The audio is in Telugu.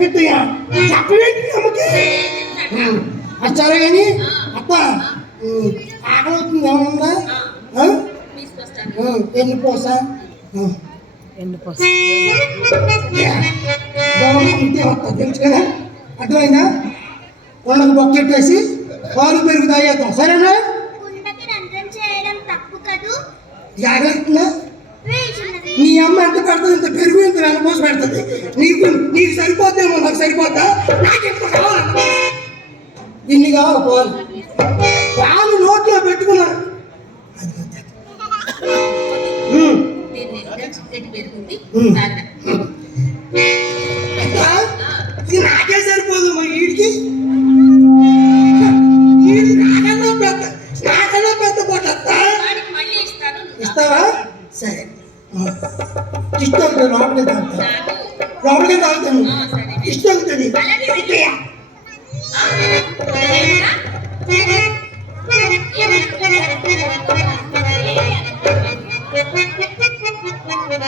గిట్టయ్యా చెప్పవేంటి అమ్మకి సరే కానీ అప్ప ఆకలి అవుతుంది ఏమన్నా ఎన్ని పోస ఇంతే వస్తా తెలుసు కదా అర్థమైందా కొండకు బొక్కెట్టేసి పాలు పెరుగు తాగేద్దాం సరేనా జాగ్రత్త నీ అమ్మ ఎంత పెడుతుంది ఇంత పెరుగు ఇంత నెల పోసి పెడుతుంది నీకు సరిపోద్దేమో నాకు సరిపోద్దా నాకెప్పుడు కావాలి ఇన్ని కావాలి పాలు పాలు నోట్లో పెట్టుకున్నాను ఇది నాకే సరిపోదు మరి వీడికి నాకన్నా పెద్ద పొట్టా ఇస్తావా సరే ఇష్టం లోపలికి తాగుతాను ఇష్టం ఉంటుంది